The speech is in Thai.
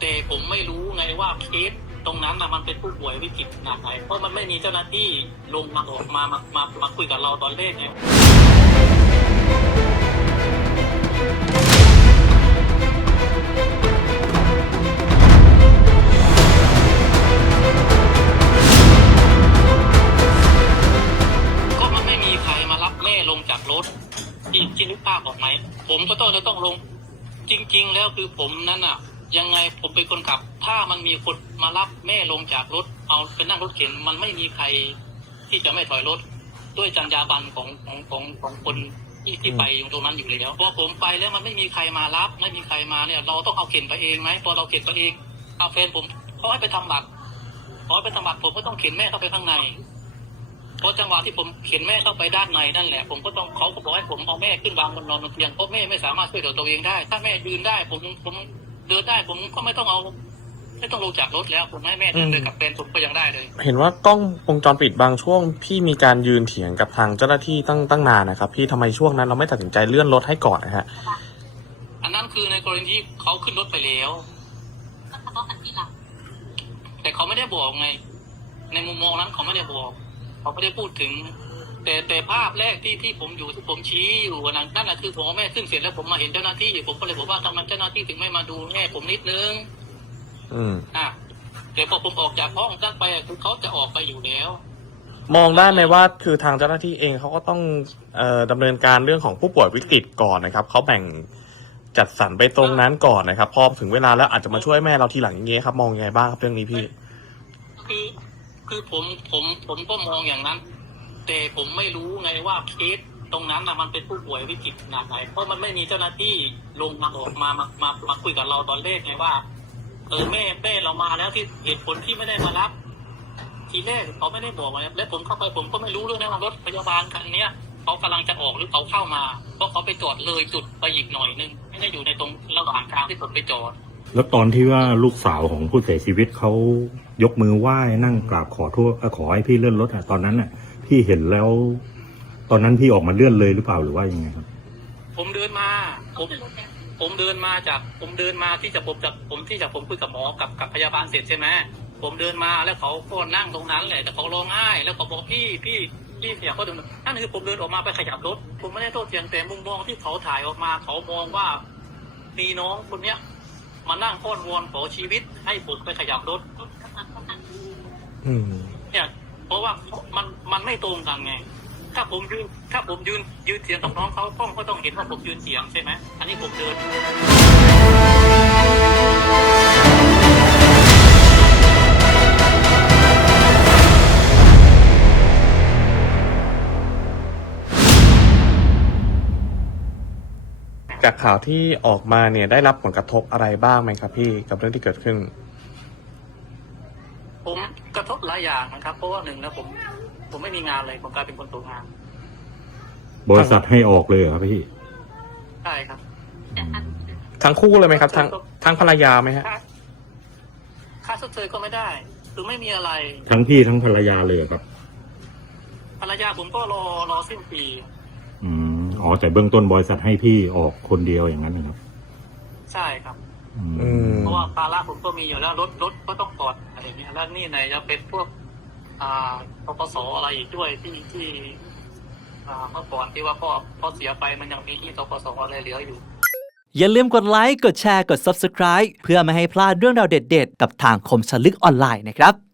แต่ผมไม่รู้ไงว่าเคสตรงนั้นนะมันเป็นผู้ป่วยวิกฤตขนาดไหนเพราะมันไม่มีเจ้าหน้าที่ลงมาออกมามามามาคุยกับเราตอนแรกไงก็มันไม่มีใครมารับแม่ลงจากรถที่ที่นึกภาพออกไหม ผมก็ต้องจะต้องลง จริง ๆ แล้วคือผมนั้นอะ ยังไงผมเป็นคนขับ ถ้ามันมีคนมารับแม่ลงจากรถ เอาไปนั่งรถเข็น มันไม่มีใครที่จะไม่ถอยรถ ด้วยจรรยาบรรณของของของของคนที่ที่ไปอยู่ตรงนั้นอยู่แล้วพอผมไปแล้วมันไม่มีใครมารับ ไม่มีใครมาเนี่ย เราต้องเอาเข็นไปเองไหมพอเราเข็นไปเองเอาแฟนผมเขาให้ไปทำบัตรขอให้ไปทำบัตรผมก็ต้องเข็นแม่เข้าไปข้างในเพราะจังหวะที่ผมเข็นแม่เข้าไปด้านในนั่นแหละ ผมก็ต้องเขาก็บอกให้ผมเอาแม่ขึ้นวางบนนอนบนเตียงเพราะแม่ไม่สามารถช่วยเหลือตัวเองได้ ถ้าแม่ยืนได้ผมผม เดินได้ผมก็ไม่ต้องเอา ไม่ต้องลงจากรถแล้ว ผมให้แม่เดินไปกับแฟนผมก็ยังได้เลย เห็นว่ากล้องวงจรปิดบางช่วงพี่มีการยืนเถียงกับทางเจ้าหน้าที่ตั้งตั้งนานนะครับ พี่ทำไมช่วงนั้นเราไม่ตัดสินใจเลื่อนรถให้ก่อนนะฮะ อันนั้นคือในกรณีที่เขาขึ้นรถไปแล้ว ก็ทะเลาะกันทีหลังแต่เขาไม่ได้บอกไง ในมุมมองนั้นเขาไม่ได้บอก เขาไม่ได้พูดถึง แต่แต่ภาพแรกที่ที่ผมอยู่ที่ผมชี้อยู่นั่นนั่นแหละคือผมเอาแม่ขึ้นเสร็จแล้วผมมาเห็นเจ้าหน้าที่ผมก็เลยบอกว่าทำไมเจ้าหน้าที่ถึงไม่มาดูแม่ผมนิดนึง อืมอะแต่พอผมออกจากห้องตั้งไปคือเขาจะออกไปอยู่แล้ว มองได้ไหมว่าคือทางเจ้าหน้าที่เองเขาก็ต้องเอ่อดำเนินการเรื่องของผู้ป่วยวิกฤตก่อนนะครับเขาแบ่งจัดสรรไปตรงนั้นก่อนนะครับพอถึงเวลาแล้วอาจจะมาช่วยแม่เราทีหลังอย่างเงี้ยครับ มองยังไงบ้างครับเรื่องนี้พี่ คือคือผมผมผมก็มองอย่างนั้น แต่ผมไม่รู้ไงว่าเคสตรงนั้นนะมันเป็นผู้ป่วยวิกฤตขนาดไหนเพราะมันไม่มีเจ้าหน้าที่ลงมาออกมามามามาคุยกับเราตอนแรกไงว่าเออแม่แม่เรามาแล้วที่เหตุผลที่ไม่ได้มารับ ทีแรกเขาไม่ได้บอกไงและผมเข้าไปผมก็ไม่รู้เรื่องนะว่ารถพยาบาลคันเนี้ยเขากำลังจะออกหรือเขาเข้ามาเพราะเขาไปจอดเลยจุดไปอีกหน่อยนึงไม่ได้อยู่ในตรงระหว่างทางที่ผมไปจอดแล้วตอนที่ว่าลูกสาวของผู้เสียชีวิตเขายกมือไหว้นั่งกราบขอโทษเอ่อขอให้พี่เลื่อนรถอะตอนนั้นอะ พี่เห็นแล้ว ตอนนั้นพี่ออกมาเลื่อนเลยหรือเปล่าหรือว่ายังไงครับ ผมเดินมาผเขามขึ้นรถแล้วผมเดินมาจากผมเดินมาที่จะผมจะผมที่จะผมคุยกับหมอกับกับพยาบาลเสร็จใช่ไหมผมเดินมาแล้วเขาก็นั่งตรงนั้นแหละแต่เขาร้องไห้แล้วเขาบอกพี่พี่พี่เสียเขาเดินนั่นคือผมเดินออกมาไปขยับรถ ผมไม่ได้โทษเพียงแต่มุมมองที่เขาถ่ายออกมา เขามองว่ามีน้องคนเนี้ยมานั่งอ้อนวอนขอชีวิตให้ผมไปขยับรถรถกำลังเข้าทางอืมเนี่ยเพราะว่ามัน มันไม่ตรงกันไง ถ้าผมยืนถ้าผมยืนยืนเถียงกับน้องเขากล้องก็ต้องเห็นว่าผมยืนเถียงใช่ไหมอันนี้ผมเดินจากข่าวที่ออกมาเนี่ยได้รับผลกระทบอะไรบ้างไหมครับ พี่กับเรื่องที่เกิดขึ้น ผมกระทบหลายอย่างนะครับ เพราะว่าหนึ่งนะผม ผมไม่มีงานเลยผมกลายเป็นคนตกงานบริษัทให้ออกเลยเหรอครับพี่ใช่ครับแต่อันทั้งคู่เลยไหมครับ ทั้งทั้งภรรยาไหมฮะ ค่าค่าชดเชยก็ไม่ได้คือไม่มีอะไร ทั้งพี่ทั้งภรรยาเลยเหรอครับ ภรรยาผมก็รอรอสิ้นปี อืมอ๋อแต่เบื้องต้นบริษัทให้พี่ออกคนเดียวอย่างนั้นนะครับ ใช่ครับ อืม อืม เพราะว่าภาระผมก็มีอยู่แล้วรถรถก็ต้องกอดอะไรอย่างเงี้ยแล้วนี่ไหนจะเป็นพวกอ่า ปปสอะไรอีกด้วยที่ที่อ่าเมื่อก่อนที่ว่าพ่อพ่อเสียไปมันยังมีที่ปปสอะไรเหลืออยู่ อย่าลืมกดไลค์ กดแชร์ กด Subscribe เพื่อไม่ให้พลาดเรื่องราวเด็ดๆ กับทางคมสลึกออนไลน์นะครับ